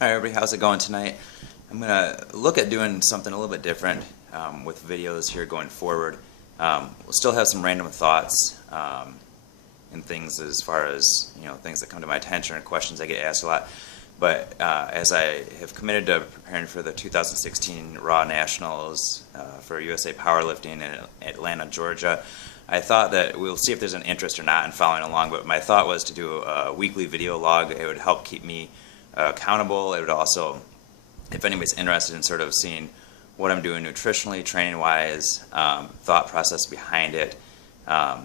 Hi everybody, how's it going tonight? I'm going to look at doing something a little bit different with videos here going forward. We'll still have some random thoughts and things as far as things that come to my attention or questions I get asked a lot. But as I have committed to preparing for the 2016 Raw Nationals for USA Powerlifting in Atlanta, Georgia, I thought that we'll see if there's an interest or not in following along. But my thought was to do a weekly video log. It would help keep me accountable. It would also, if anybody's interested in sort of seeing what I'm doing nutritionally, training-wise, thought process behind it, I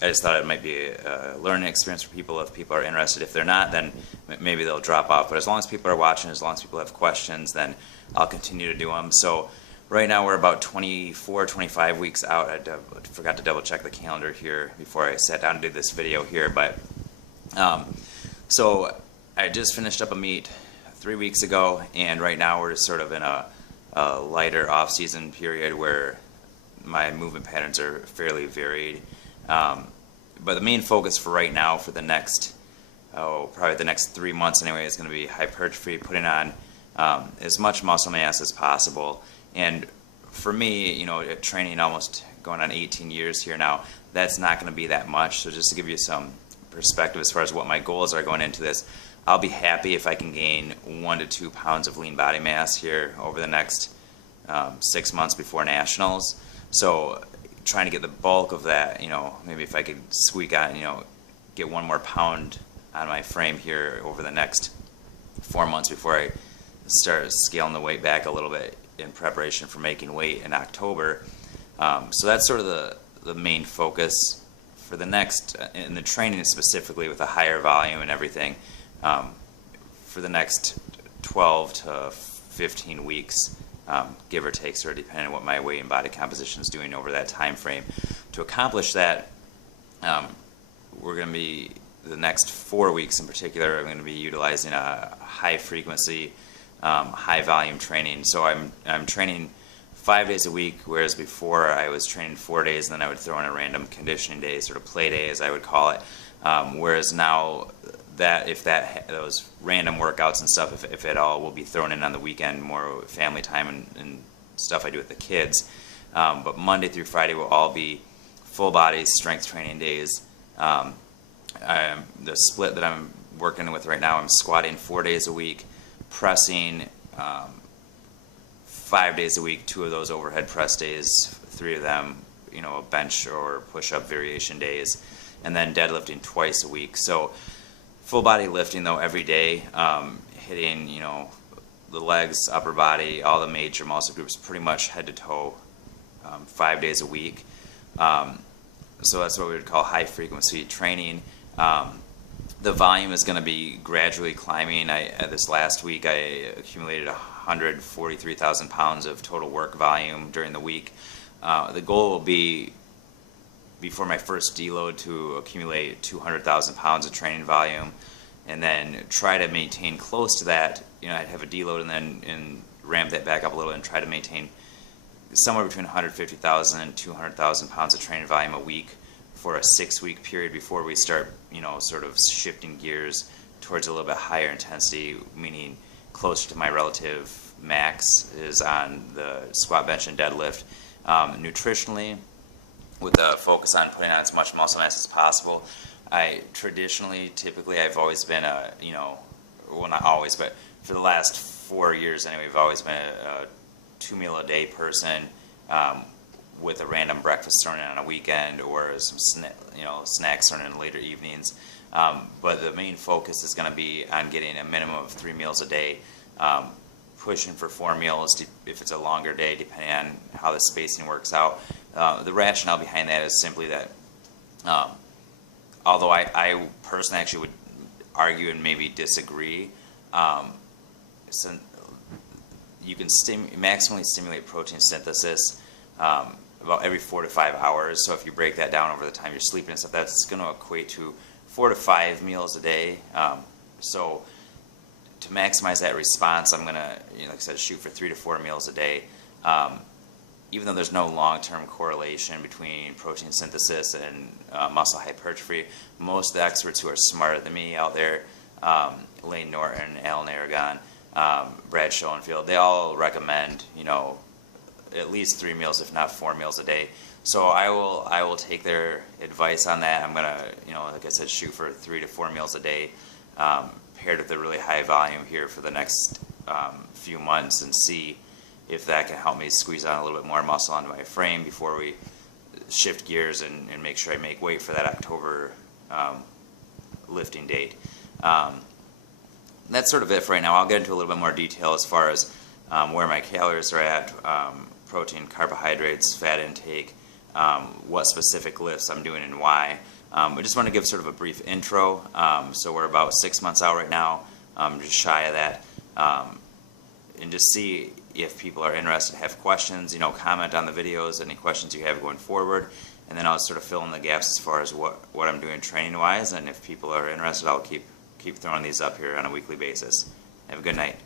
just thought it might be a learning experience for people if people are interested. If they're not, then maybe they'll drop off. But as long as people are watching, as long as people have questions, then I'll continue to do them. So right now we're about 24, 25 weeks out. I forgot to double check the calendar here before I sat down to do this video here. But so I just finished up a meet 3 weeks ago, and right now we're just sort of in a lighter off-season period where my movement patterns are fairly varied. But the main focus for right now, for the next, probably the next 3 months anyway, is going to be hypertrophy, putting on as much muscle mass as possible. And for me, training almost going on 18 years here now, that's not going to be that much. So just to give you some perspective as far as what my goals are going into this, I'll be happy if I can gain 1 to 2 pounds of lean body mass here over the next 6 months before nationals. So trying to get the bulk of that, maybe if I could squeak on, get 1 more pound on my frame here over the next 4 months before I start scaling the weight back a little bit in preparation for making weight in October. So that's sort of the main focus for the next, in the training specifically with a higher volume and everything, for the next 12 to 15 weeks, give or take, sort of depending on what my weight and body composition is doing over that time frame. To accomplish that, we're going to be, the next 4 weeks in particular, I'm going to be utilizing a high frequency, high volume training. So I'm training 5 days a week, whereas before I was training 4 days, and then I would throw in a random conditioning day, sort of play day as I would call it. Whereas now, those random workouts and stuff, if at all, will be thrown in on the weekend, more family time and stuff I do with the kids. But Monday through Friday will all be full body strength training days. The split that I'm working with right now, I'm squatting 4 days a week, pressing 5 days a week, 2 of those overhead press days, 3 of them, bench or push-up variation days, and then deadlifting twice a week. So full body lifting though every day, hitting the legs, upper body, all the major muscle groups, pretty much head to toe, 5 days a week. So that's what we would call high frequency training. The volume is going to be gradually climbing. This last week I accumulated 143,000 pounds of total work volume during the week. The goal will be, before my first deload, to accumulate 200,000 pounds of training volume, and then try to maintain close to that. I'd have a deload and then ramp that back up a little and try to maintain somewhere between 150,000 and 200,000 pounds of training volume a week for a 6-week period before we start, sort of shifting gears towards a little bit higher intensity, meaning closer to my relative max is on the squat, bench, and deadlift. Nutritionally, with a focus on putting on as much muscle mass as possible, typically, I've always been well, not always, but for the last 4 years anyway, I've always been a 2-meal-a-day person, with a random breakfast thrown in on a weekend or some snacks thrown in later evenings. But the main focus is going to be on getting a minimum of 3 meals a day, pushing for 4 meals if it's a longer day, depending on how the spacing works out. The rationale behind that is simply that, although I personally actually would argue and maybe disagree, so you can maximally stimulate protein synthesis about every 4 to 5 hours. So if you break that down over the time you're sleeping and stuff, that's going to equate to 4 to 5 meals a day. So to maximize that response, I'm going to, like I said, shoot for 3 to 4 meals a day. Even though there's no long-term correlation between protein synthesis and muscle hypertrophy, most of the experts who are smarter than me out there Lane Norton, Alan Aragon, Brad Schoenfield, they all recommend, at least 3 meals, if not 4 meals a day. So I will take their advice on that. I'm gonna, like I said, shoot for 3 to 4 meals a day, paired with a really high volume here for the next few months, and see if that can help me squeeze on a little bit more muscle onto my frame before we shift gears and make sure I make weight for that October lifting date. That's sort of it for right now. I'll get into a little bit more detail as far as where my calories are at, protein, carbohydrates, fat intake, what specific lifts I'm doing and why. I just want to give sort of a brief intro. So we're about 6 months out right now, just shy of that, and just see if people are interested, have questions, comment on the videos, any questions you have going forward, and then I'll sort of fill in the gaps as far as what I'm doing training-wise, and if people are interested, I'll keep throwing these up here on a weekly basis. Have a good night.